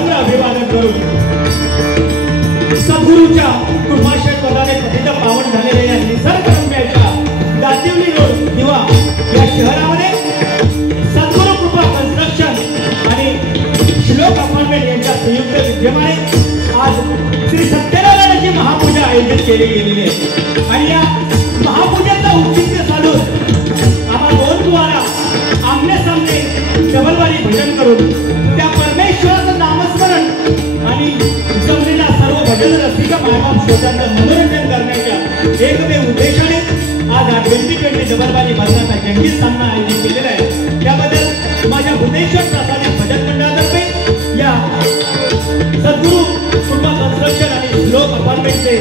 नम्र अभिवादन करून सद्गुरूच्या कृपाशय पदाने पतित पावन झालेल्या या निसर्गरम्याच्या दातिवली रोड दिवा या शहरामध्ये सद्गुरू कृपा कन्स्ट्रक्शन आणि श्लोक अपार्टमेंट यांच्या संयुक्त विद्यमाने आज श्री सत्यनारायणाची महापूजा आयोजित केली गेलेली आहे। आणि या महापूजेचा औचित्य साधून आम्हा दोन द्वारा आमने सामने डबलवारी भजन करून त्या परमेश्वराचं नामस्मरण आणि जमलेल्या सर्व भजन रसिक मायबाप श्रोत्यांचं मनोरंजन करण्याच्या एकमेव उद्देशाने आज 2020 डबलवारी भजनाचा जंगी सामना आयोजित केलेला आहे। त्याबद्दल माझ्या भुवनेश्वर प्रासादिक भजन मंडळातर्फे या सद्गुरू कृपा कन्स्ट्रक्शन आणि श्लोक अपार्टमेंटचे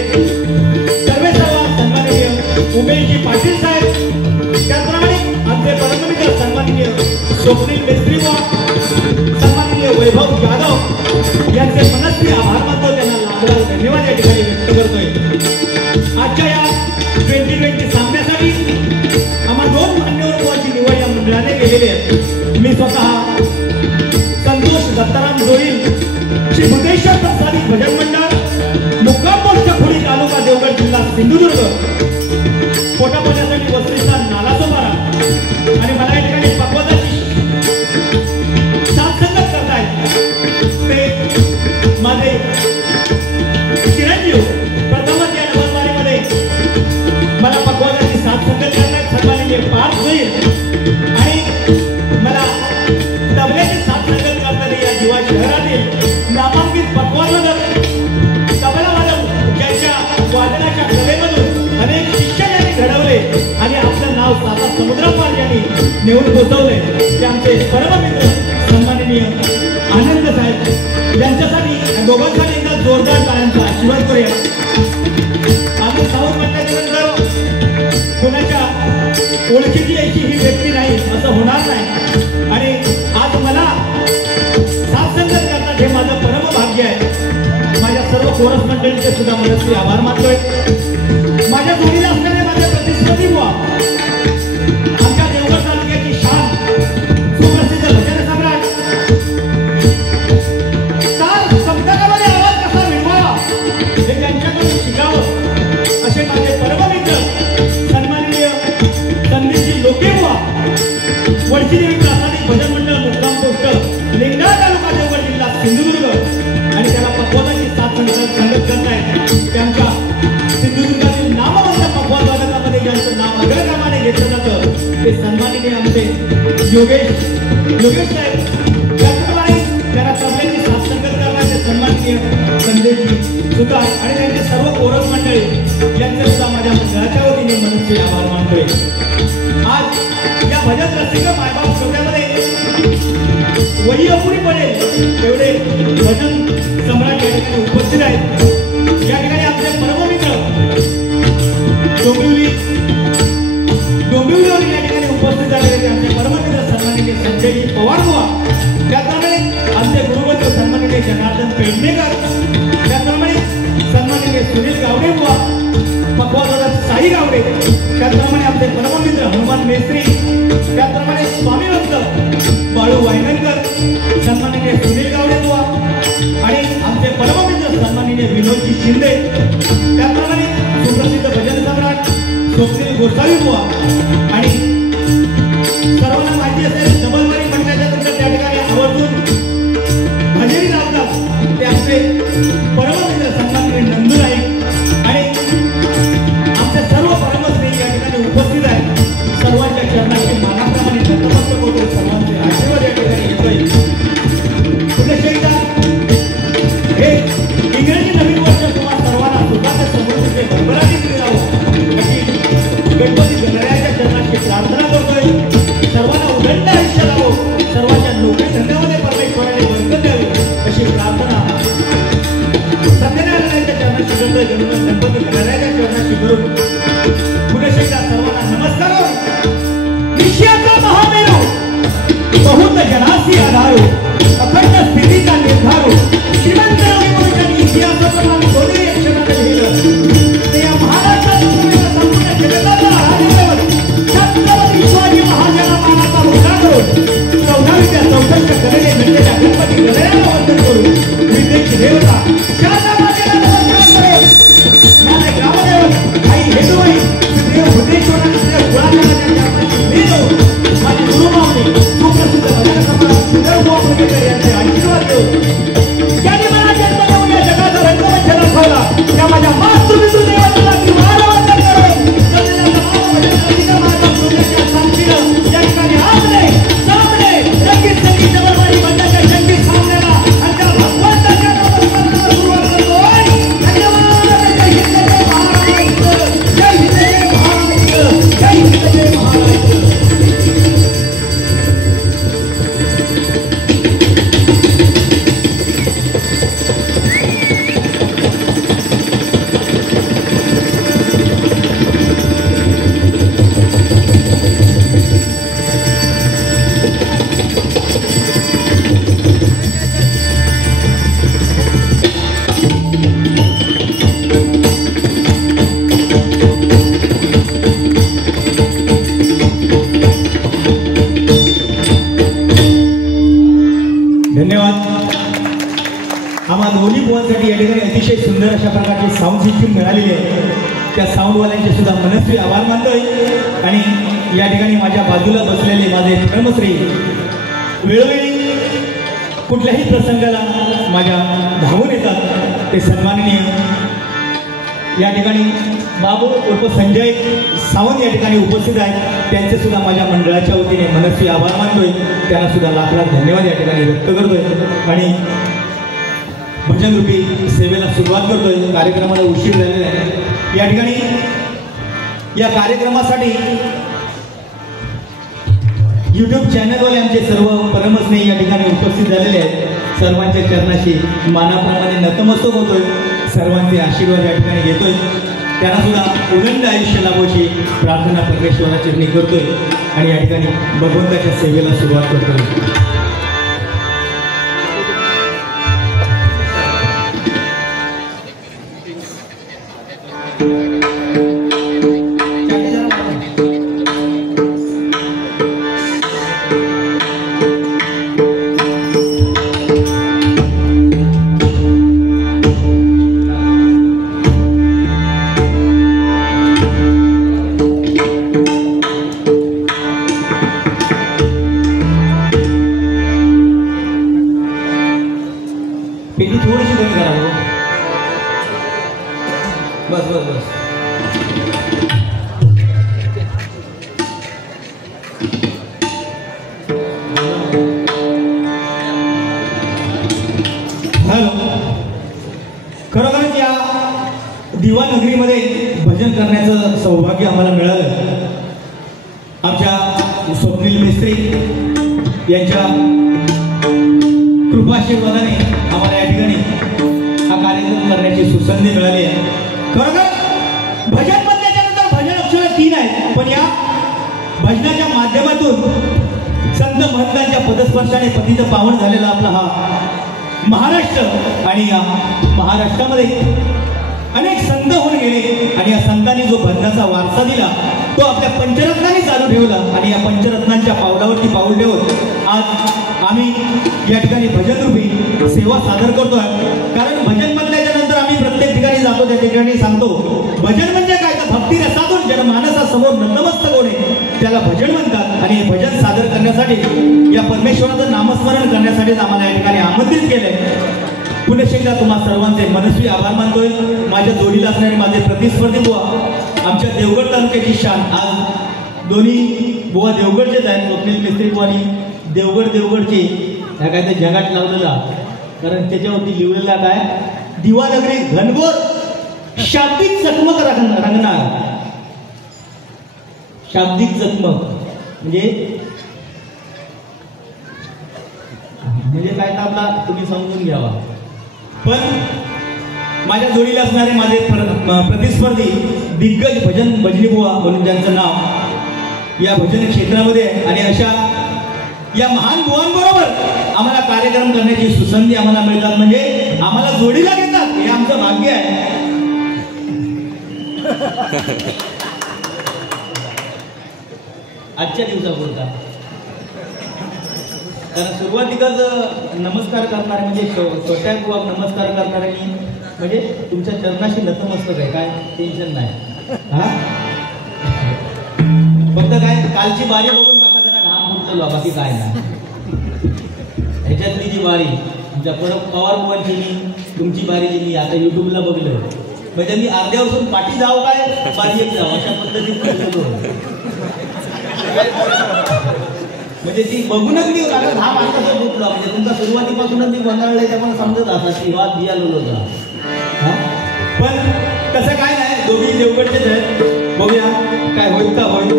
सर्व सन्माननीय उमेशजी पाटील साहेब, त्याचप्रमाणे आमचे परममित्र सन्माननीय स्वप्नील मेस्त्री, सन्माननीय वैभव जाधव यांचे मनस्वी आभार मानतो, त्यांना लाभला धन्यवाद या ठिकाणी व्यक्त करतोय। आजच्या या 2020 सामन्यासाठी आम्हा दोन मान्यवरांची निवड या मंडळाने केलेली आहे। मी स्वतः संतोष दत्ताराम जोईल, श्री भुवनेश्वर प्रासादिक भजन मंडळ, मुक्काम पोस्ट खोडी, तालुका देवगड, जिल्हा सिंधुदुर्ग, पोटापाण्यासाठी वस्तीचा नालासोपारा आणि मला या ठिकाणी पक्वादाची साथ संगत करतायत ते माझे चिरंजीव। प्रथमच या डबलवारीमध्ये मला पक्वादाची साथ संगत करण्यात सन्माननीय पार्थ होईल आणि मला तबल्याची साथ संगत करणारे या दिवा शहरातील नामांकित पक्वादक तबला वादक ज्यांच्या वादनाच्या कलेमधून अनेक शिष्य यांनी घडवले आणि आपलं नाव साता समुद्रापार यांनी नेऊन पोहोचवले ते आमचे परममित्र सन्माननीय आनंद साहेब यांच्यासाठी दोघांसाठी एकदा जोरदार टाळ्यांचा आशीर्वाद करूया। आम्ही साऊथ म्हटल्यानंतर कोणाच्या ओळखीची यायची ही व्यक्ती नाही असं होणार नाही आणि आज मला साथ संगत करतात हे माझं परम भाग्य आहे। माझ्या सर्व कोरस मंडळींचे सुद्धा मनस्वी आभार मानतोय। माझ्या जोडीला असणारे माझे प्रतिस्पर्धी बुवा, आमच्या देवगड तालुक्याची शान, सुप्रसिद्ध भजन सम्राट, तर सप्तकामध्ये आवाज कसा मिळवावा हे त्यांच्याकडून शिकावं असे माझे परममित्र सन्माननीय संदीपजी लोके बुवा, वडचीदेवी प्रासादिक भजन मंडळ, मुक्काम पोस्ट, लिंगणा तालुका देवगड, जिल्हा सिंधुदुर्ग आणि त्याला पक्वादाची साथ संगत करतायत त्यांच्या सिंधुदुर्गातील नामवंत पक्वादकामध्ये ज्यांचं नाव अग्रक्रमाने घेतलं जातं ते सन्माननीय आमचे योगेश साहेब, त्याचप्रमाणे त्याला तबल्याची साथ संगत करण्याचे सन्माननीय संदेशजी सुतार आणि त्यांचे सर्व कोरस मंडळी यांचे सुद्धा माझ्या मंडळाच्या वतीने मनस्वी आभार मानतोय। आज या भजन रसिक मायबाप श्रोत्यामध्ये वही अपुरी पडेल एवढे भजन सम्राट या ठिकाणी उपस्थित आहेत। या ठिकाणी आमचे परममित्र डोंबिवलीवर या ठिकाणी उपस्थित झालेले आमचे परममित्र सन्माननीय संजयजी पवार बुवा, त्याचप्रमाणे आमचे गुरुवंत सन्माननीय जनार्दन पेडणेकर, त्याचप्रमाणे सन्माननीय सुनील गावडे बुवा, पक्वादक साई गावडे, त्याचप्रमाणे आमचे परममित्र हनुमान मेस्त्री, त्याचप्रमाणे स्वामीवंत बाळू वायनकर, सन्माननीय सुनील गावडे बुवा आणि आमचे परममित्र सन्माननीय विनोदजी शिंदे, त्याचप्रमाणे सुप्रसिद्ध भजन सम्राट स्वप्नील गोसावी बुवा आणि सर्वांना माहिती असेल डबलवारी म्हटल्याच्या नंतर त्या ठिकाणी आवर्जून हजेरी लावतात ते आमचे परममित्र सन्माननीय नंदू नाईक आणि आमचे सर्व परमस्नेही या ठिकाणी उपस्थित आहेत। सर्वांच्या चरणाची मानाप्रमाणे नतमस्तक होतो, सर्वांचे आशीर्वाद या ठिकाणी घेतोय। पुढे एकदा हे इंग्रजी नवीन वर्ष तुम्हाला सर्वांना सुखाचे समृद्धीचे भरभराटी मिळावं अशी गणपती गणरायाच्या चरणाची आम्हा दोन्ही बुवांसाठी या ठिकाणी अतिशय सुंदर अशा प्रकारची साऊंड सिस्टीम मिळालेली आहे. त्या साऊंडवाल्यांचे सुद्धा मनस्वी आभार मानतोय. आणि या ठिकाणी माझ्या बाजूला बसलेले माझे धर्मश्री वेळोवेळी कुठल्याही प्रसंगाला माझ्या धावून येतात ते सन्माननीय या ठिकाणी बाबू उर्फ संजय सावंत या ठिकाणी उपस्थित आहेत. त्यांचे सुद्धा माझ्या मंडळाच्या वतीने मनस्वी आभार मानतोय. त्यांना सुद्धा लाख लाख धन्यवाद या ठिकाणी व्यक्त करतोय. आणि भजन रूपी सेवेला सुरुवात करतोय. कार्यक्रमाला उशीर झालेला आहे. या ठिकाणी या कार्यक्रमासाठी यूट्यूब चॅनलवाले आमचे सर्व परमस्नेही या ठिकाणी उपस्थित झालेले आहेत. सर्वांच्या चरणाशी मानाप्रमाणे नतमस्तक होतोय. सर्वांचे आशीर्वाद या ठिकाणी घेतोय. त्यांना सुद्धा उदंड आयुष्य लाभोची प्रार्थना परमेश्वराच्या चरणी करतोय. आणि या ठिकाणी भगवंताच्या सेवेला सुरुवात करतोय. खरोखरच या दिवा नगरीमध्ये भजन करण्याचं सौभाग्य आम्हाला मिळालं. आमच्या स्वप्नील मिस्त्री यांच्या कृपाशीर्वादाने आम्हाला या ठिकाणी हा कार्यक्रम करण्याची सुसंधी मिळाली आहे. खरोखर भजन म्हणल्याच्या नंतर भजन अक्षर 3 आहेत. पण या भजनाच्या माध्यमातून संत महंतांच्या पदस्पर्शाने पतित पावन झालेला आपला हा महाराष्ट्र. आणि या महाराष्ट्रामध्ये अनेक संत होऊन गेले. आणि या संतांनी जो भजनाचा वारसा दिला तो आपल्या पंचरत्नांनी चालू ठेवला. आणि या पंचरत्नांच्या पावलावरती पाऊल ठेवत आज आम्ही या ठिकाणी भजन रूपी सेवा सादर करतोय. कारण भजन म्हटल्याच्या नंतर आम्ही प्रत्येक ठिकाणी जातो त्या ठिकाणी सांगतो भजन म्हणजे काय, तर भक्ती रसातून जनमानसासमोर नतमस्तक होणे त्याला भजन म्हणतात. आणि हे भजन सादर करण्यासाठी या परमेश्वराचं नामस्मरण करण्यासाठी आम्हाला या ठिकाणी आमंत्रित केलंय. पुन्हा एकदा तुम्हा सर्वांचे मनस्वी आभार मानतोय. माझ्या जोडीला असणारे माझे प्रतिस्पर्धी बुवा आमच्या देवगड तालुक्याची शान. आज दोन्ही बुवा देवगडचेच आहेत. स्वप्नील मिस्त्री बुवानी देवगडचे ह्या काय ते जगात लावलेला. कारण त्याच्यावरती लिहिलेला काय दिवा नगरी घनघोर शाब्दिक चकमक रंगणार. शाब्दिक चकमक म्हणजे काय तर आपला तुम्ही समजून घ्यावा. पण माझ्या जोडीला असणारे माझे प्रतिस्पर्धी दिग्गज भजनी बुवा म्हणून ज्यांचं नाव या भजन क्षेत्रामध्ये. आणि अशा या महान बुवांबरोबर आम्हाला कार्यक्रम करण्याची सुसंधी आम्हाला मिळतात. म्हणजे आम्हाला जोडीला घेतात हे आमचं भाग्य आहे. आजच्या दिवसापुरता कारण सुरुवातीलाच नमस्कार करणारे म्हणजे छोट्या बुवा नमस्कार करणाऱ्यांनी म्हणजे तुमच्या चरणाशी नतमस्तक आहे. काय टेन्शन नाही. हा फक्त काय कालची बारी बघून माका जरा घाम फुटलो बाकी काय नाही. ह्याच्यातली जी बारी तुमच्या पवार बुवांची तुमची बारी जी मी आता युट्यूबला बघलं म्हणजे मी अर्ध्यापासून पाठी जाऊ काय बारी एक जाऊ अशा पद्धतीने म्हणजे ती बघूनच मी घाम आता फुटला. म्हणजे तुमचा सुरुवातीपासूनच मी बंगाळले त्यामुळे समजत असतात की वाद बिया लोला. पण तसं काय नाही. दोघी देवगडचेच आहेत. बघूया काय होईल का होईल.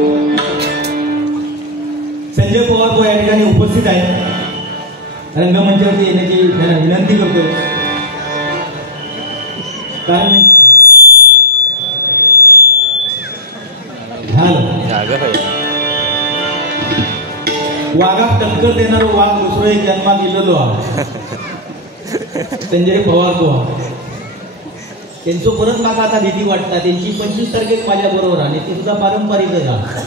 संजय पवार या ठिकाणी उपस्थित आहेत. रंगमंचावरती येण्याची त्यांना विनंती करतोय. कारण वाघात टक्कर देणारा वाघ दुसरं एक जन्मात गेलेलो संजय पवार बुवा त्यांचं परत मागा आता भीती वाटतात. त्यांची 25 तारखेत माझ्या बरोबर आणि ती सुद्धा पारंपरिकच आहे.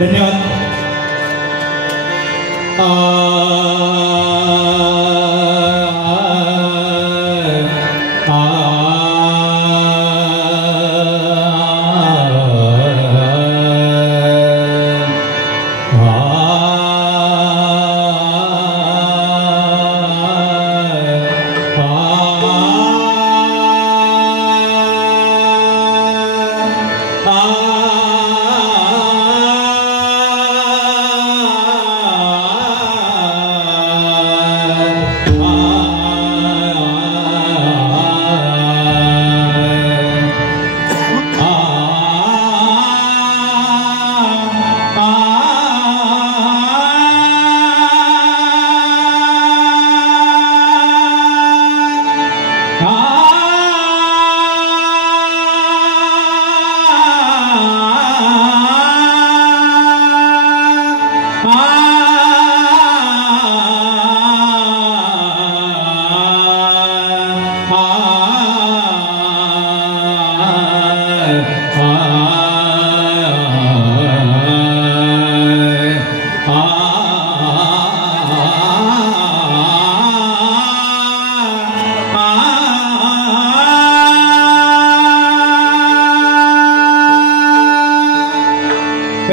धन्यवाद.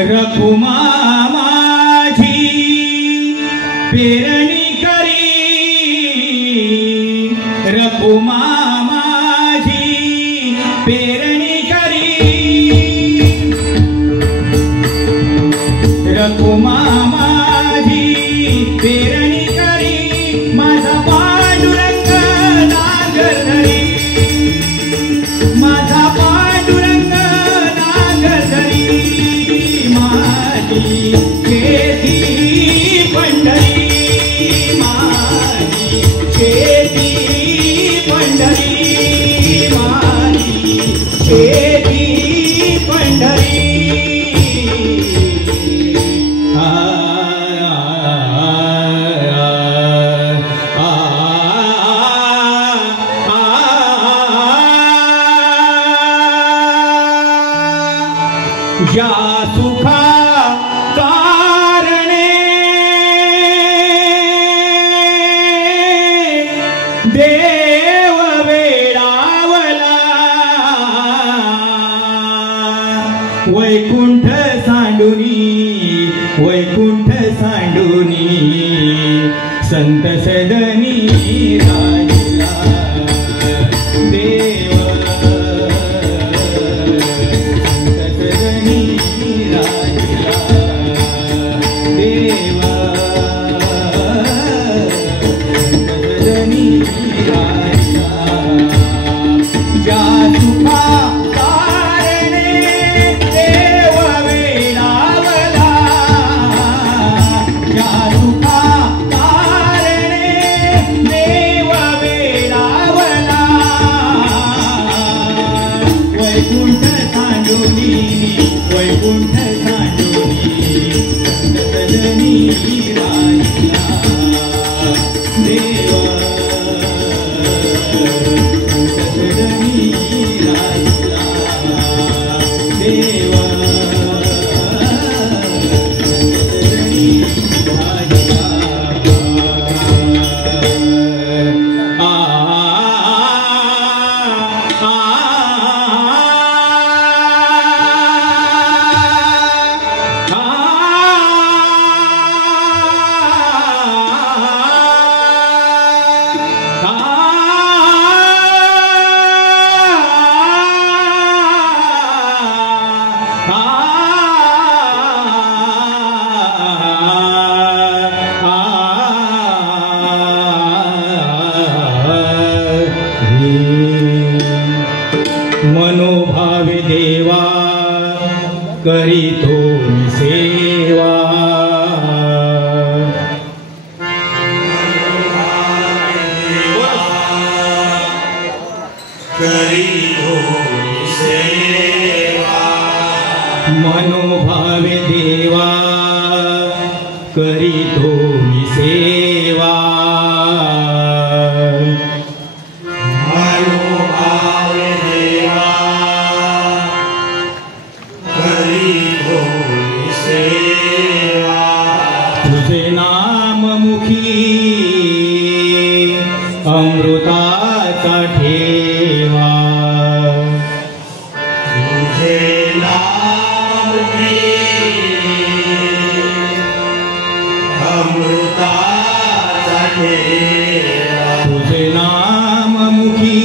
रखुमा माझी पेरणी करी, रखुमा माझी पेरणी करी, रखुमा माझी पेरणी करी, माझा पांडुरंग नांगर धरी, माझा पांडुरंग नांगर धरी, माझी शेती पंढरी, माझी शेती पंढरी, माझी शेती पंढरी. या सुखा कारणे देव वेडावला, वैकुंठ सांडुनी, वैकुंठ सांडुनी, संत सदनी राहिला देव, वैकुंठ सांडुनी, वैकुंठ सांडुनी, संत सदनी राहिला देव, संत सदनी राहिला देव, संत सदनी राहिला. मनोभावे देवा करीतो मी सेवा, करीतो मी सेवा, मनोभावे देवा करीतो मी सेवा, मनोभावे देवा करीतो मी सेवा, तुझे नाम नाममुखी अमृताचा ठेवा तुझे नाममुखी अमृताचा ठेवा तुझे नाममुखी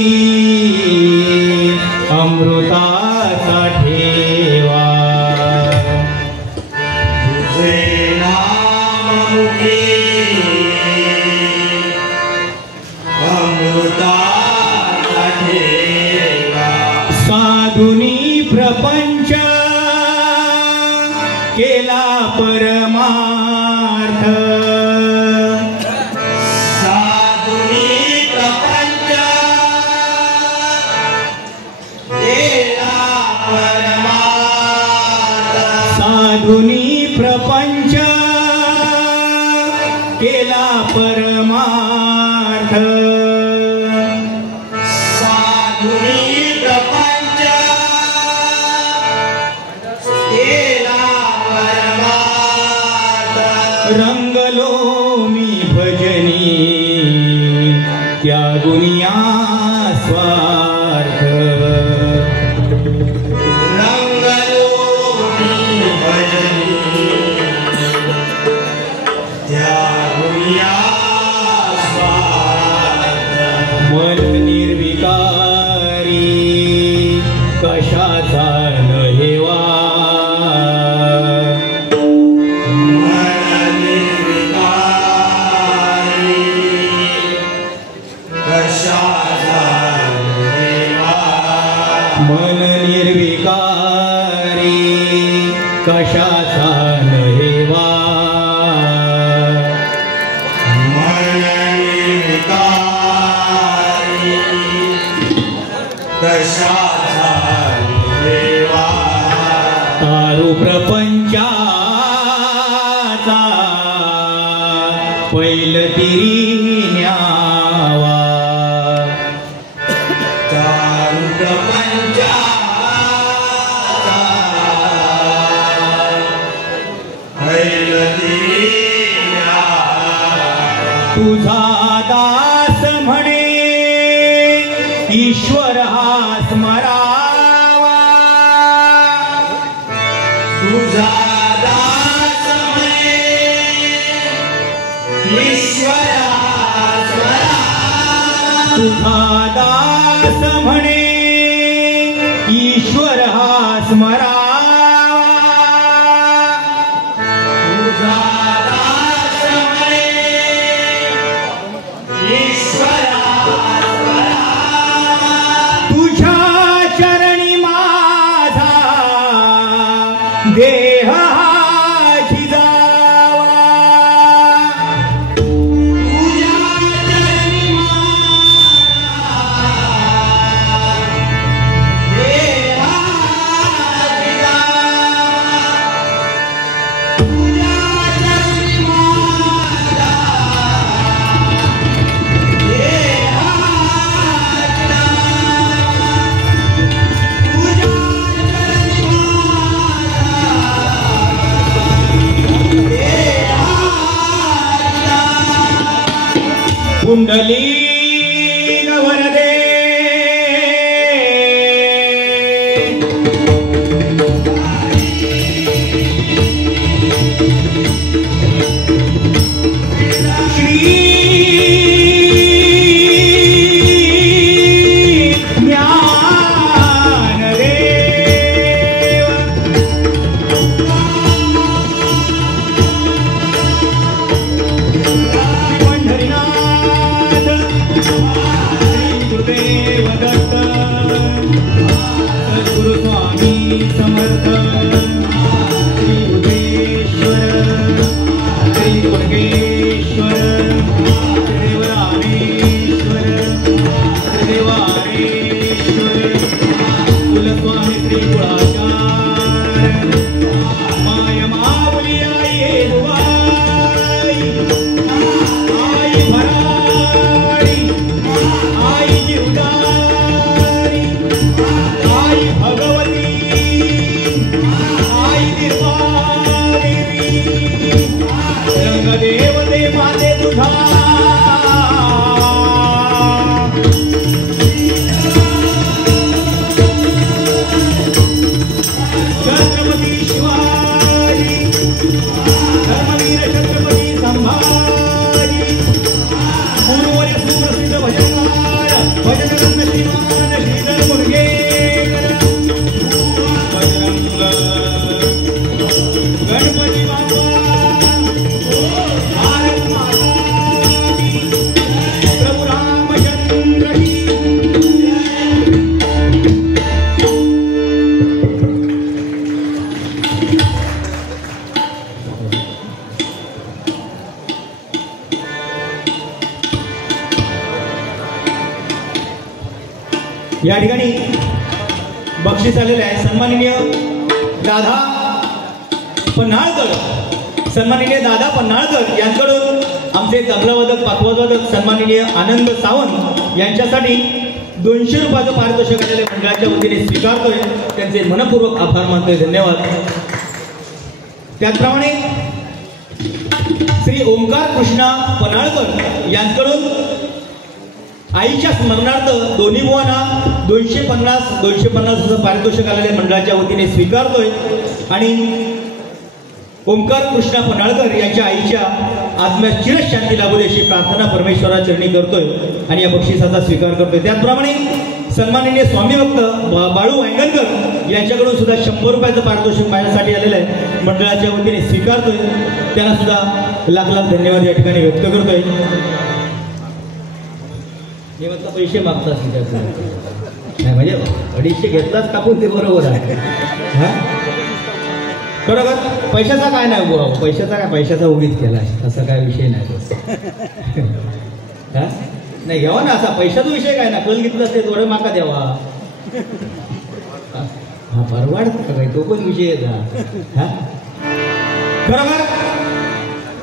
अमृताचा ठेवा तुझे नाममुखी अमृताचा ठेवा साधुनी प्रपंच केला परमार्थ साधुनी प्रपंच केला परमार्थ साधुनी प्रपंच केला परमार्थ साधुनी प्रपंच केला परमार्थ रंगलो मी भजनी त्यागुनिया स्वार्थ रंगलो मी भजनी त्यागुनिया स्वार्थ मन निर्विकारी कशाचा न हेवा मन निर्विकारी कशाचा देवा मन निर्विकारी कशाचा न हेवा मन निर्विकारी कशाचा देवा तारू प्रपंचाचा पैलतिरी न्यावा चारु प्रपंचाचा पैलतिऱ्या तुझा दास म्हणे ईश्वर हा स्मरावा तुझा दास म्हणे ईश्वरा स्मरा तुझा दास म्हणे ईश्वर हा स्मरावा तुझा दास म्हणे ईश्वरा स्मरा तुझ्या चरणी माझा देह हा झिजावा तुझ्या चरणी कुंडली वरदे श्री समर्थ श्री बुद्धेश्वर श्री दुर्गेश्वर श्रीदेवरामेश्वर श्रीदेवारेश्वर कुलस्वामी श्री कुळाचार्य माय माऊली आई येरुवाई आई भराडी आई जीवदारी आई भगवती आई निर्वाणी रंगदेव तुझा छत्रपती शिवाजी धर्मवीर छत्रपती संभाजी गुरुवर्य सुप्रसिद्ध भजनकार भजनरत्न श्रीमान श्रीधर मुरगेकर बजरंग गणपती बाप्पा भारत माता प्रभू रामचंद्र की या ठिकाणी बक्षीस आलेले आहे. सन्माननीय दादा पन्हाळकर यांच्याकडून आमचे तबलावादक पाठवादक सन्माननीय आनंद सावंत यांच्यासाठी 200 रुपयाचं पारितोषिक आलेले मंडळाच्या वतीने स्वीकारतोय. त्यांचे मनपूर्वक आभार मानतोय. धन्यवाद. त्याचप्रमाणे श्री ओंकार कृष्णा पन्हाळकर यांच्याकडून आईच्या स्मरणार्थ दोन्ही बुवांना 250 पारितोषिक आलेले मंडळाच्या वतीने स्वीकारतोय. आणि ओंकार कृष्णा पन्हाळकर यांच्या आईच्या आत्म्यास चिरशांती लाभू दे अशी प्रार्थना परमेश्वराचरणी करतोय आणि या बक्षिसाचा स्वीकार करतोय. त्याचप्रमाणे सन्माननीय स्वामी भक्त बाळू वांगणकर यांच्याकडून सुद्धा 100 रुपयाचं पारितोषिक माझ्यासाठी आलेलं आहे. मंडळाच्या वतीने स्वीकारतोय. त्यांना सुद्धा लाख लाख धन्यवाद या ठिकाणी व्यक्त करतोय. हे म्हटलं पैसे मागतात नाही म्हणजे 250 घेतलाच कापून ते बरोबर आहे. हा बरोबर. पैशाचा काय नाही बुवा. पैशाचा उगीच केला असा काय विषय नाही. हा नाही घ्यावा ना असा पैशाचा विषय काय ना. कल घेतला असते थोडं माका द्यावा. हा परवाडत का काय तो पण विषय आहे. हा बरोबर.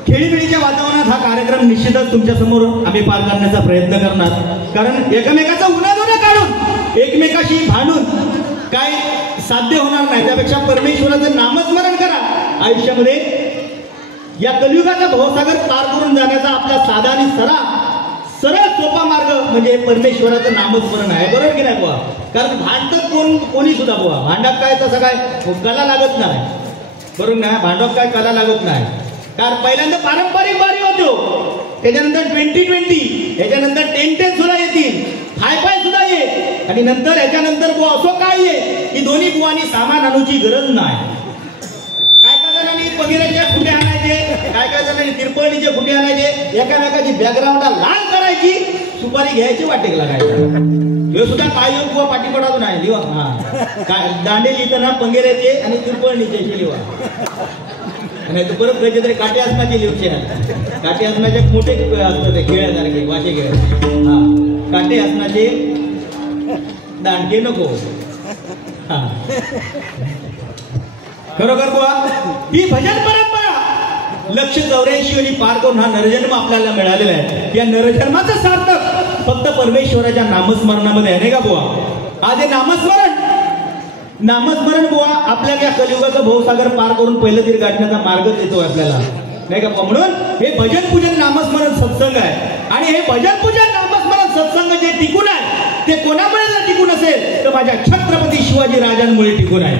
खेळीमेळीच्या वातावरणात हा कार्यक्रम निश्चितच तुमच्या समोर आम्ही पार करण्याचा प्रयत्न करणार. कारण एकमेकाचा उन्हाधुना काढून एकमेकाशी भांडून काय साध्य होणार नाही. त्यापेक्षा परमेश्वराचं नामस्मरण करा. आयुष्यामध्ये या कलियुगाचा भवसागर पार करून जाण्याचा आपला साधा आणि सरळ सोपा मार्ग म्हणजे परमेश्वराचं नामस्मरण आहे. बरोबर की नाही बुवा. कारण भांडतात कोणी सुद्धा बुवा. भांडात काय तसं काय कला लागत नाही. बरोबर ना. भांडत काय कला लागत नाही. कारण पहिल्यांदा पारंपरिक बारी होतो. त्याच्यानंतर 2020 ह्याच्यानंतर 10-10 सुद्धा येतील. 5-5 सुद्धा ये आणि नंतर ह्याच्यानंतर बुवा असो काय ये की दोन्ही बुवानी सामान आणूची गरज नाही. काय जणांनी पगिराच्या फुटे आणायचे. काय जणांनी तिरपळणीचे फुटे आणायचे. एकामेकाची बॅकग्राऊंडला लाल करायची. सुपारी घ्यायची वाटेक लागायचं. हे सुद्धा काय योग बुवा पाठीपडातून आहे लिवा. हा काय दांडे लिहिताना पंगेऱ्याचे आणि तिरपळणीचे लिवा. नाही तर परत कधी तरी काटे असण्याचे लिवचे काटे असण्याचे मोठे असतात खेळण्यासारखे वाचे खेळ. हा काटे असण्याचे दांडके नको. हा खरोखर बुवा ही भजन परंपरा 184 पार करून हा नरजन्म आपल्याला मिळालेला आहे. या नरजन्माचं सार्थक फक्त परमेश्वराच्या नामस्मरणामध्ये आहे नाही का बुवा. आज हे नामस्मरण बुवा आपल्या या कलियुगाचा भवसागर पार करून पहिलं तीर गाठण्याचा मार्ग देतो आपल्याला नाही का. म्हणून हे भजन पूजन नामस्मरण सत्संग आहे. आणि हे भजन पूजन नामस्मरण सत्संग जे टिकून आहे ते कोणामुळे जर टिकून असेल तर माझ्या छत्रपती शिवाजी राजांमुळे टिकून आहे.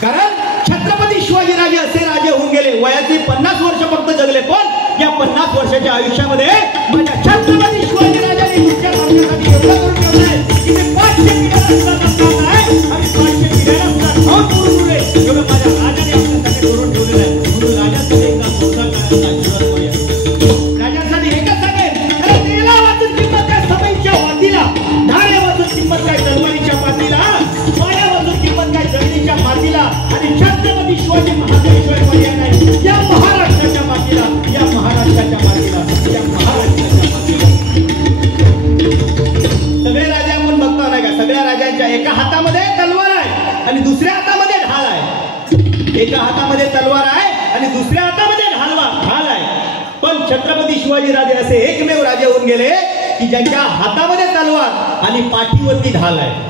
कारण छत्रपती शिवाजी राजे असे राजे होऊन गेले. वयाचे 50 वर्ष फक्त जगले. पण या 50 वर्षाच्या आयुष्यामध्ये माझ्या छत्रपती शिवाजी राजांनी तुमच्या समाजासाठी एवढं करून ठेवलंय की ते 500 पिढ्या सुद्धा जगणार नाही आणि 500 पिढ्यांना सुद्धा खाऊन पुरून उरले एवढं माझ्या राजाने आपल्यासाठी करून ठेवलेलं आहे. म्हणून राजासाठी एकदा मोठा काळाचा आशीर्वाद करूया. राजांसाठी एकच सांगेल अरे तेला वाचून किंमत काय सभेच्या वातीला. धारे वाचून किंमत काय तलवारीच्या पातीला. माया वाचून किंमत काय जमिनीच्या मातीला. आणि छत्रपती शिवाजी महादेवेश्वर पर्याय नाही या महाराष्ट्राच्या मातीला. या महाराष्ट्राच्या मातीला. या महाराष्ट्राच्या मातीला. सगळे राजा म्हणून बघता नाही का. सगळ्या राजांच्या एका हातामध्ये तलवार आहे आणि दुसऱ्या हातामध्ये ढाल आहे. एका हातामध्ये तलवार आहे आणि दुसऱ्या हातामध्ये ढाल आहे. पण छत्रपती शिवाजी राजे असे एकमेव राजे होऊन गेले की ज्यांच्या हातामध्ये तलवार आणि पाठीवरती ढाल आहे.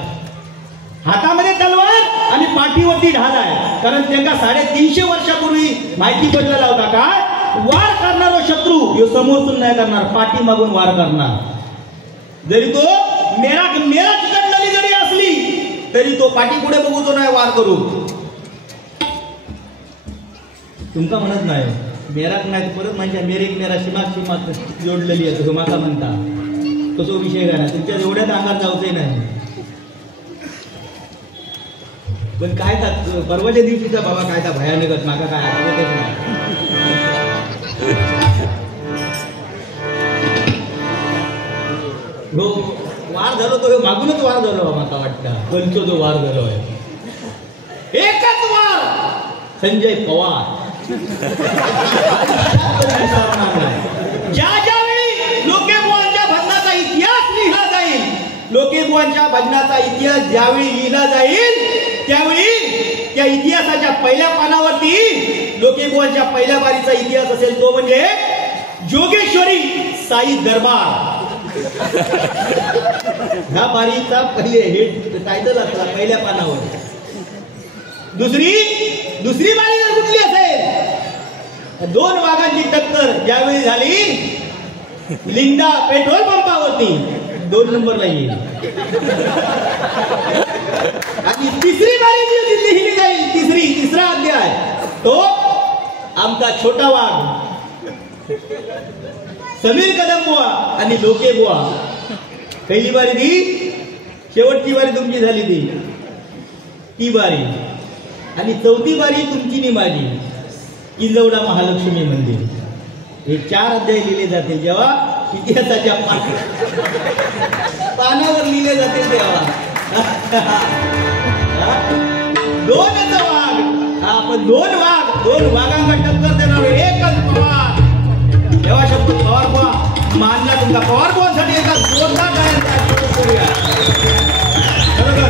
हातामध्ये तलवार आणि पाठीवरती ढाल आहे. कारण त्यांना 350 वर्षापूर्वी माहिती पडलेला होता काय वार करणारा शत्रू ह्यो समोरतून नाही करणार, पाठी मागून वार करणार. जरी तो मेरा चिकटलेली जरी असली तरी तो पाठी पुढे बघूचो नाही वार करू. तुमका म्हणत नाही मेराक नाही परत म्हणजे मेरेक मेरा शिमाक जोडलेली आहे माका म्हणता कसो विषय काय ना तुमच्या एवढ्याच अंगात जाऊचंही नाही. पण काय परवाच्या दिवशीचा बाबा काय त्या भयानकच माका काय आठवतच नाही. हो वार झालो तो मागूनच वार झालो माका वाटतं पंचो जो वार झालो आहे एकच वार संजय पवार. ज्या ज्यावेळी लोकेबुवांच्या भजनाचा इतिहास लिहिला जाईल, लोकेबुवांच्या भजनाचा इतिहास ज्यावेळी लिहिला जाईल त्यावेळी त्या इतिहासाच्या पहिल्या पानावरती लोकेबुवांच्या पहिल्या बारीचा इतिहास असेल तो म्हणजे जोगेश्वरी साई दरबार. ह्या बारीचा पहिले हेड टायटल असला पहिल्या पानावर. दुसरी बारी जर कुठली असेल दोन वाघांची टक्कर ज्यावेळी झाली लिंडा पेट्रोल पंपावरती 2 नंबरला येईल. आणि तिसरी बारी जी लिहिली जाईल तिसरा अध्याय तो आमचा छोटा वाघ समीर कदम बुवा आणि लोके बुवा. पहिली बारी ती शेवटची बारी तुमची झाली ती बारी. आणि चौथी बारी तुमची नि माझी इंजवडा महालक्ष्मी मंदिर. हे 4 अध्याय लिहिले जातील जेव्हा इतिहासाच्या पानावर लिहिले जातील तेव्हा. 2 वाघ आपण 2 वाघांना टक्कर देणार एकच पवार. तेव्हा शब्द पवार बुवा मानला तुमचा पवार बुवांसाठी एका जोरदार करूया. बरोबर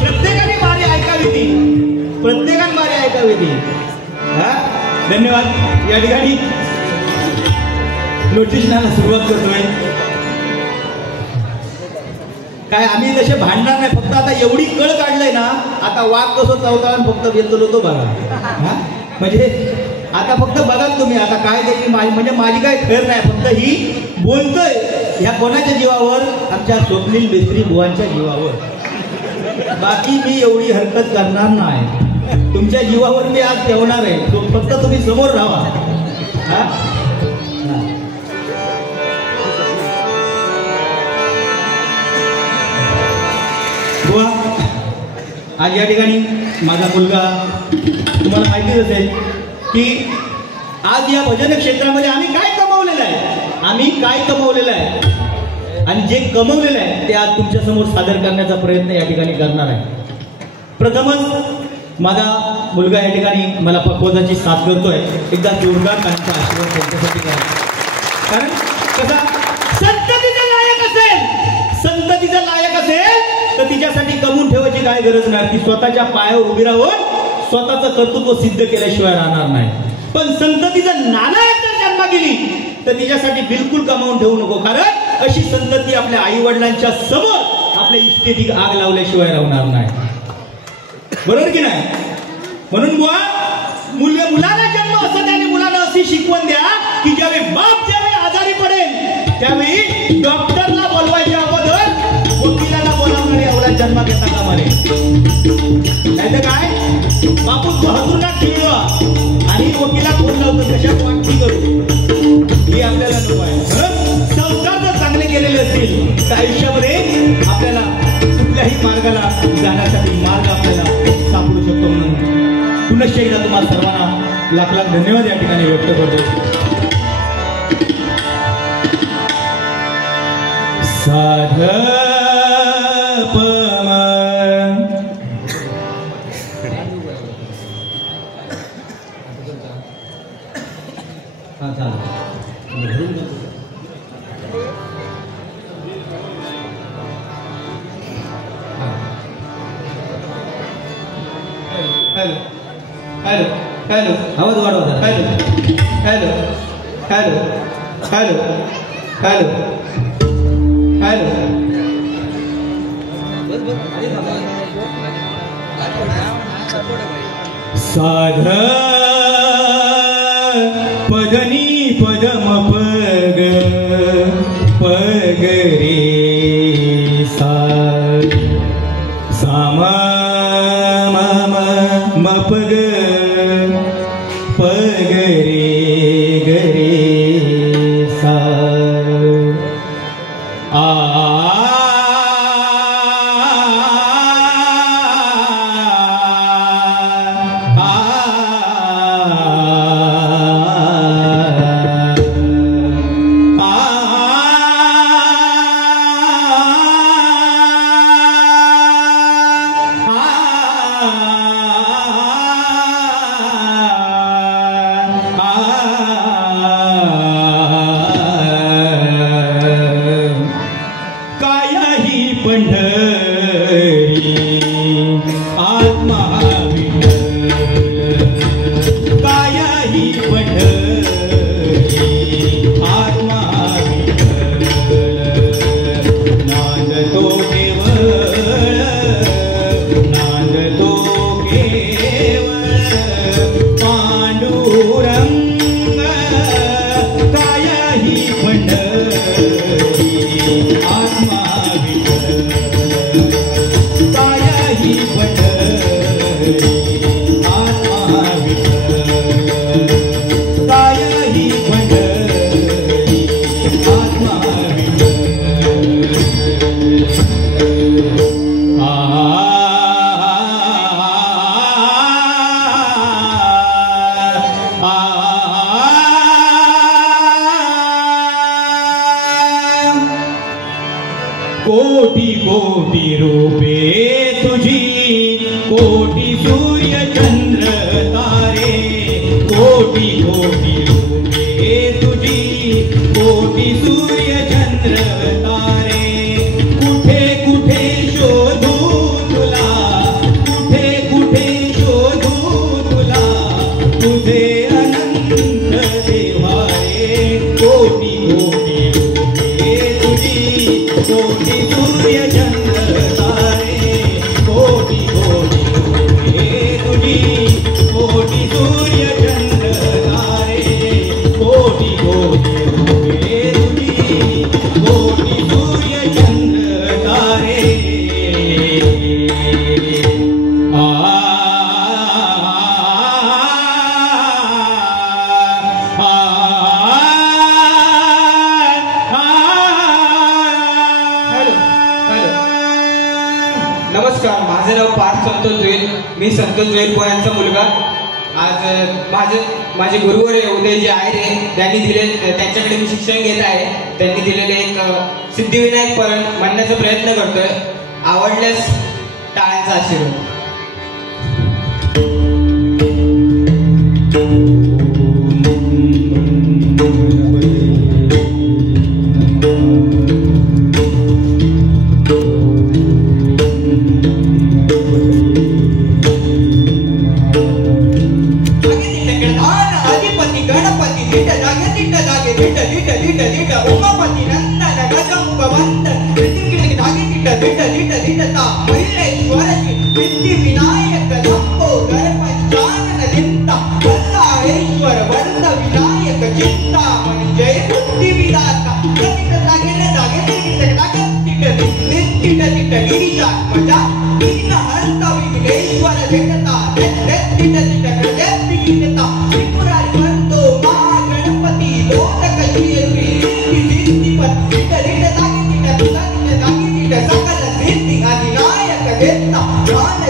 प्रत्येकाने बारी ऐकावी ती धन्यवाद. या ठिकाणी नोटिशनाला सुरुवात करतोय. काय आम्ही तसे भांडणार नाही, फक्त आता एवढी कळ काढलंय ना आता वाघ कसं चवताळून फक्त बेतलो तो बघा. म्हणजे आता फक्त बघा तुम्ही आता काय त्याची म्हणजे माझी काय खैर नाही, फक्त ही बोलतोय ह्या कोणाच्या जीवावर आमच्या स्वप्नील मेस्त्री बुवांच्या जीवावर. बाकी मी एवढी हरकत करणार नाही, तुमच्या जीवावर मी आज ठेवणार आहे. फक्त तुम्ही समोर राहा. बुवा आज या ठिकाणी माझा मुलगा तुम्हाला माहितीच असेल की आज या भजन क्षेत्रामध्ये आम्ही काय कमवलेलं आहे आणि जे कमवलेलं आहे ते आज तुमच्या समोर सादर करण्याचा प्रयत्न या ठिकाणी करणार आहे. प्रथमच माझा मुलगा या ठिकाणी मला पक्वताची साथ करतोय. एकदा जोरदार त्यांचा आशीर्वाद त्यांच्यासाठी करा. कारण कसा संततीचा लायक असेल तर तिच्यासाठी कमवून ठेवायची काय गरज नाही. ती स्वतःच्या पायावर उभी राहून स्वतःचं कर्तृत्व सिद्ध केल्याशिवाय राहणार नाही. पण संततीचा नालायक जर जन्म गेली तर तिच्यासाठी बिलकुल कमावून ठेवू नको. कारण अशी संतती आपल्या आई वडिलांच्या समोर आपल्या इष्टेटी आग लावल्याशिवाय राहणार नाही. बरोबर की नाही? म्हणून बुवा मुलाला जन्म असं त्याने मुलाला अशी शिकवण द्या की ज्यावेळी आजारी पडेल त्यावेळी डॉक्टरला बोलवायच्या अगोदर वकिलाला बोलावणारी अवलाद जन्मात येता कामा नये. नाही तर काय बापूस बहादूरला खेळवा आणि वकिला फोन लावतो कशा वाटणी करू ही आपल्याला नको आहे. म्हणून संस्कार जर चांगले केलेले असतील तर आयुष्यामध्ये आपल्याला कुठल्याही मार्गाला जाण्यासाठी मार्ग आपल्याला सापडू शकतो. म्हणून पुनश्च एकदा तुम्हाला सर्वांना लाख धन्यवाद या ठिकाणी व्यक्त करतो. साध हॅलो आवाज वाढवा. Hello hello hello hello hello hello साध पधनी पदम पग पग रे सा साम मम मपग पग रे गरे सा आ कोटि कोटि रूपे तुझी कोटि सूर्य चंद्र तारे कोटि कोटि रूपे तुझी कोटि सूर्य चंद्र तारे कुठे कुठे शोधू तुला कुठे कुठे शोधू तुला तुझे अनंत देवारे कोटि कोटि रूपे तुझी कोटि सूर्य चंद्र तारे कोटि कोटि रूपे तुझी कोटि सूर्य चंद्र तारे कोटि कोटि रूपे तुझी कोटि सूर्य चंद्र तारे आ नमस्कार, माझे नाव पार्थ संतोष जोईल. मी संतोष जोईल पोयांचा मुलगा. आज माझे गुरुवर उदयजी आयरे त्यांनी त्यांच्याकडे मी शिक्षण घेत आहे. त्यांनी दिलेले एक सिद्धिविनायक परण म्हणण्याचा प्रयत्न करतोय. आवडल्यास टाळ्यांचा आशीर्वाद. उमापती नंदन गजमुखवंत मल्लेश्वरची सिद्धी विनायक शंभो गणपती चिंता कल्लाळेश्वर वरद विनायक चिंता जय बुद्धी विदाता तिट जागे तिट गिरिजा मजा तीन हंत विघ्नेश्वर जगता तिट गिरिता त्रिपुरारी बंधो महागणपती लोटक श्री सकल सिद्धि अधिनायक देवता ज्ञान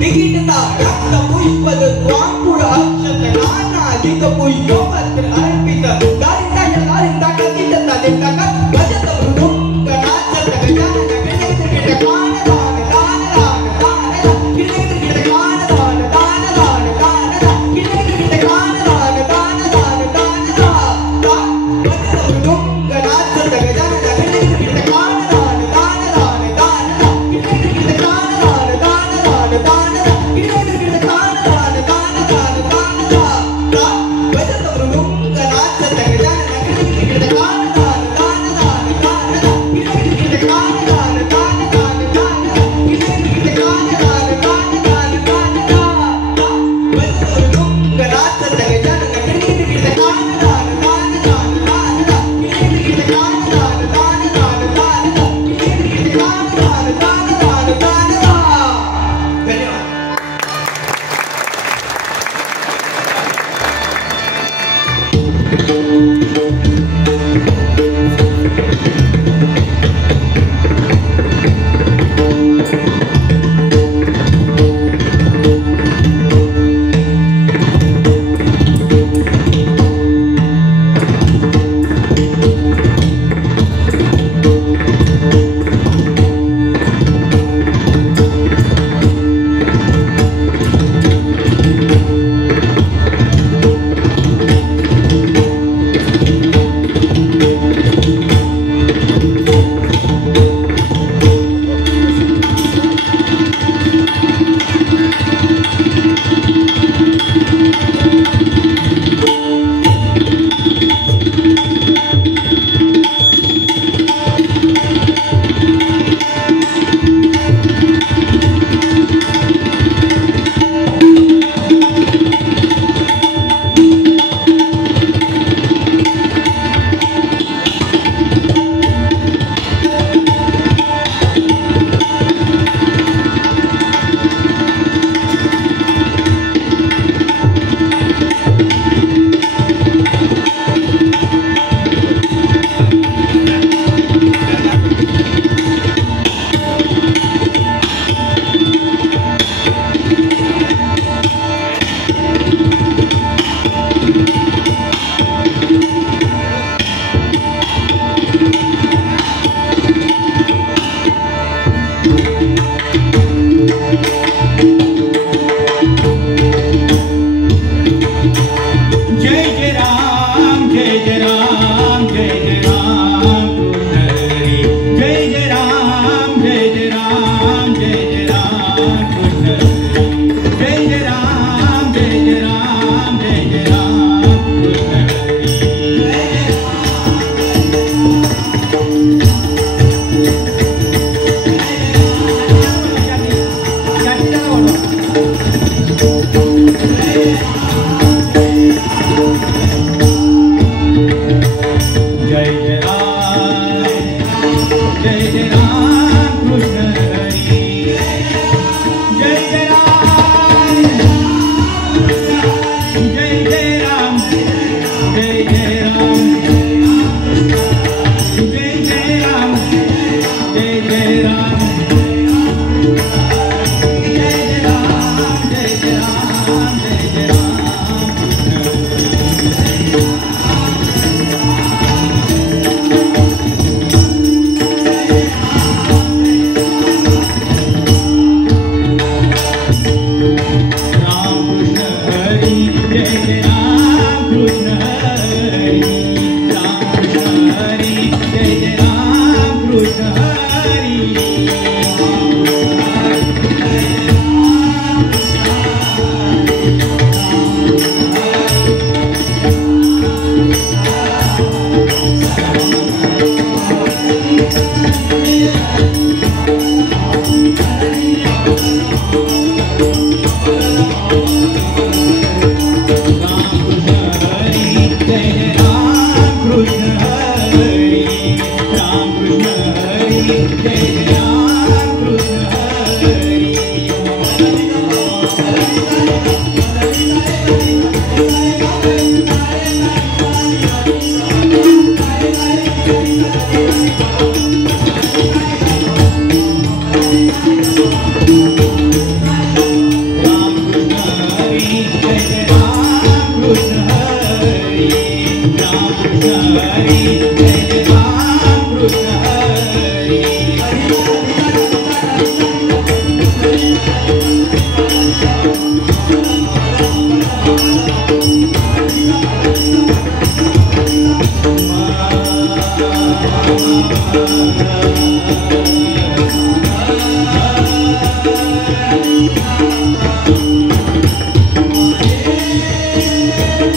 दिगिटता रक्त पुष्प द्वांकुर अक्षत नाना दिग पुष्प पत्र अर्पित दारिता कथितता देवता भजत मृदुंग नाचत गजानन कान दान दान दान दान कान दान दान दान दान कान दान दान दान दान भजत मृदुंग नाचत गजानन दान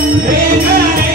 जय राम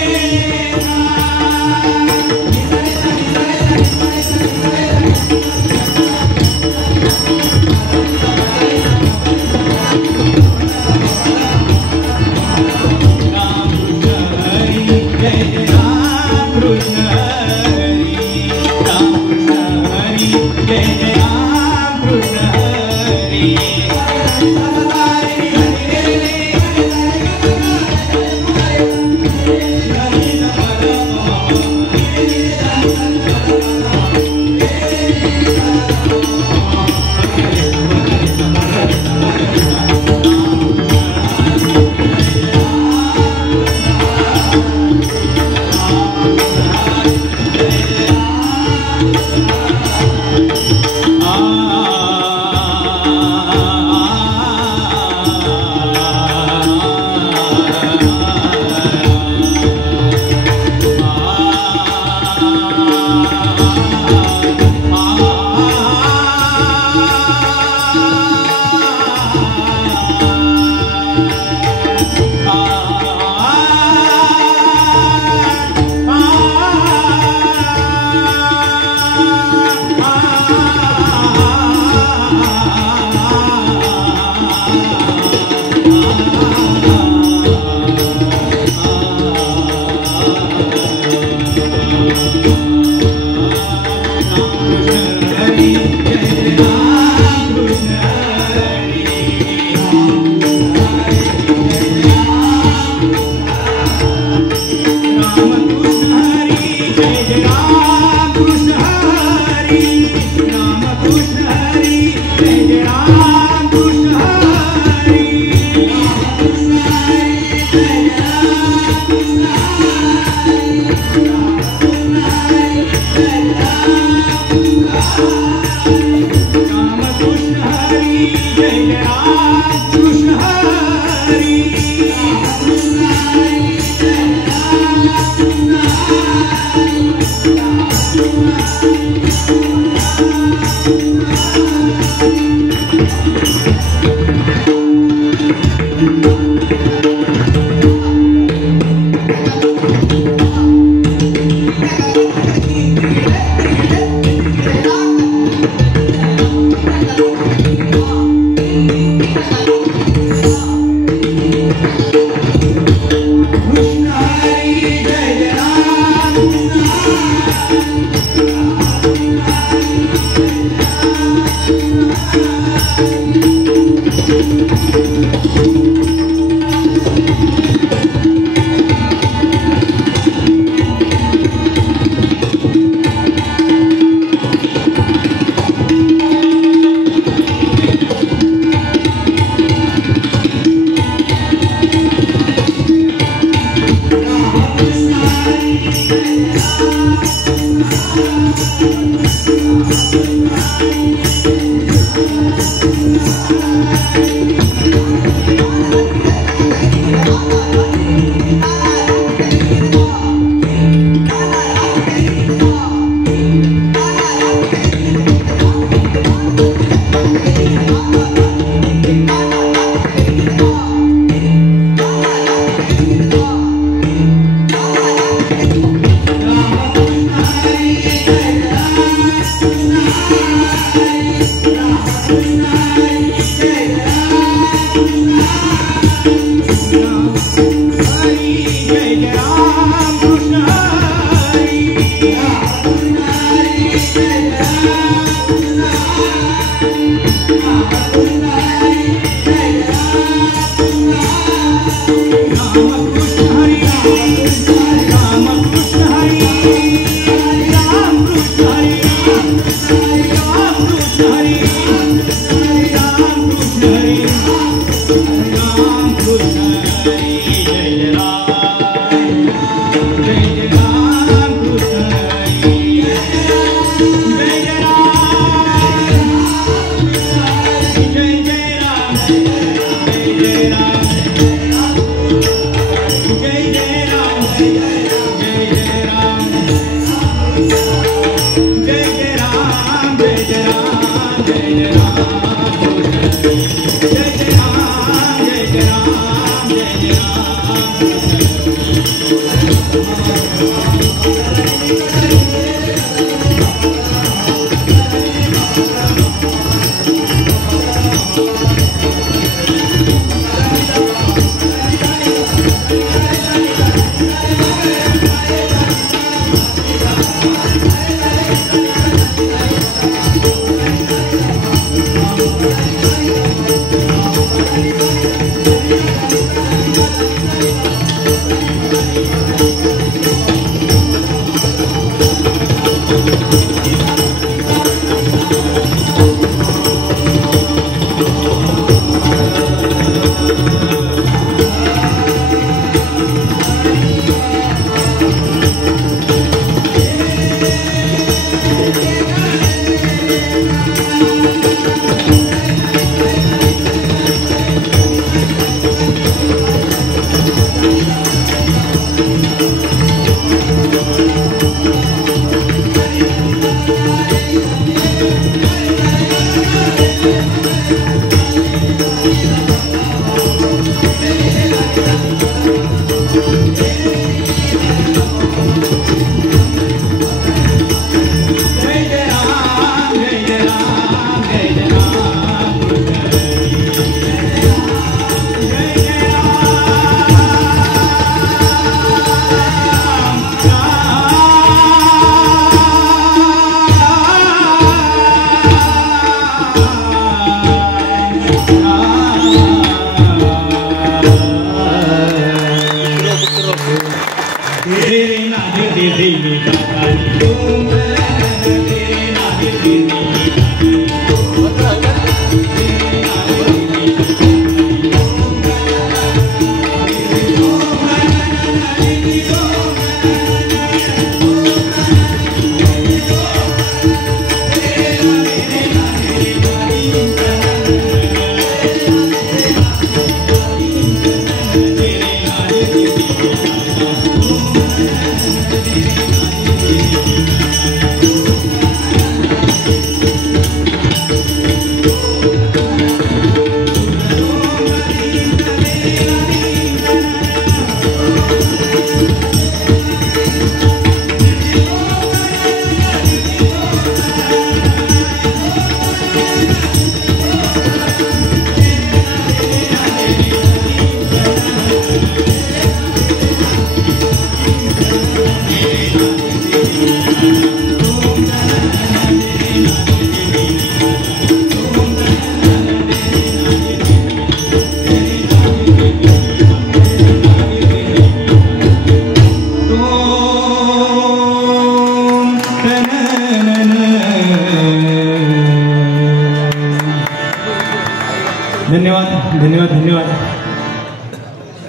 धन्यवाद धन्यवाद धन्यवाद।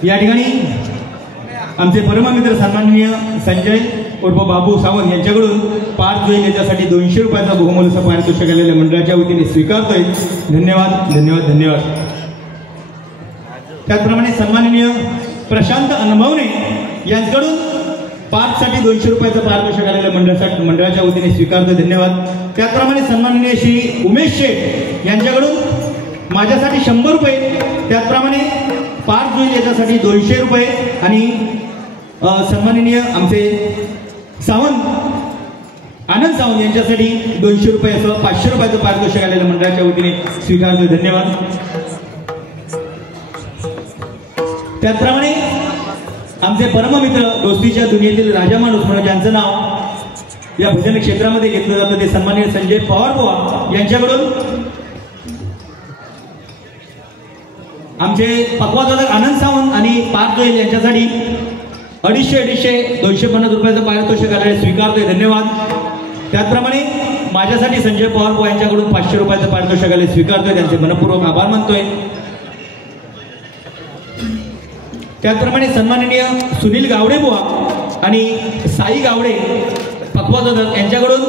या ठिकाणी आमचे परममित्र सन्माननीय संजय उर्फ बाबू सावंत यांच्याकडून पार्थ जोईन याच्यासाठी 200 रुपयाचा बहुमूल्य पारितोषिक आलेल्या मंडळाच्या वतीने स्वीकारतोय। धन्यवाद धन्यवाद धन्यवाद। त्याचप्रमाणे सन्माननीय प्रशांत अनमवणे यांच्याकडून पार्थसाठी 200 रुपयाचा पारितोषिक आलेल्या मंडळाच्या वतीने स्वीकारतोय। धन्यवाद। त्याचप्रमाणे सन्माननीय श्री उमेश शेठ यांच्याकडून माझ्यासाठी 100 रुपये, त्याचप्रमाणे पार्थ जोईन याच्यासाठी 200 रुपये आणि सन्माननीय आमचे सावंत आनंद सावंत यांच्यासाठी 200 रुपये असं 500 रुपयाचं पारितोषिक आलेल्या मंडळाच्या वतीने स्वीकारतोय। धन्यवाद। त्याचप्रमाणे आमचे परममित्र दोस्तीच्या दुनियेतील राजा माणूस म्हणून ज्यांचं नाव या भजन क्षेत्रामध्ये घेतलं जातं ते सन्माननीय संजय पवार बुवा यांच्याकडून आमचे पक्वादक आनंद सावंत आणि पार्थ जोईन यांच्यासाठी 250 250 रुपयाचं पारितोषिक आलेले स्वीकारतोय। धन्यवाद। त्याचप्रमाणे माझ्यासाठी संजय पवार बुवा यांच्याकडून 500 रुपयाचं पारितोषिक आलेले स्वीकारतोय, त्यांचे मनपूर्वक आभार मानतोय। त्याचप्रमाणे सन्माननीय सुनील गावडे बुवा आणि साई गावडे पक्वादक यांच्याकडून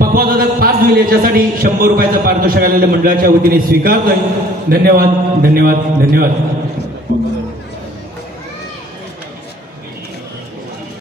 पक्वादक पार्थ जोईन याच्यासाठी 100 रुपयाचं पारितोषिक आलेल्या मंडळाच्या वतीने स्वीकारतोय। धन्यवाद धन्यवाद धन्यवाद।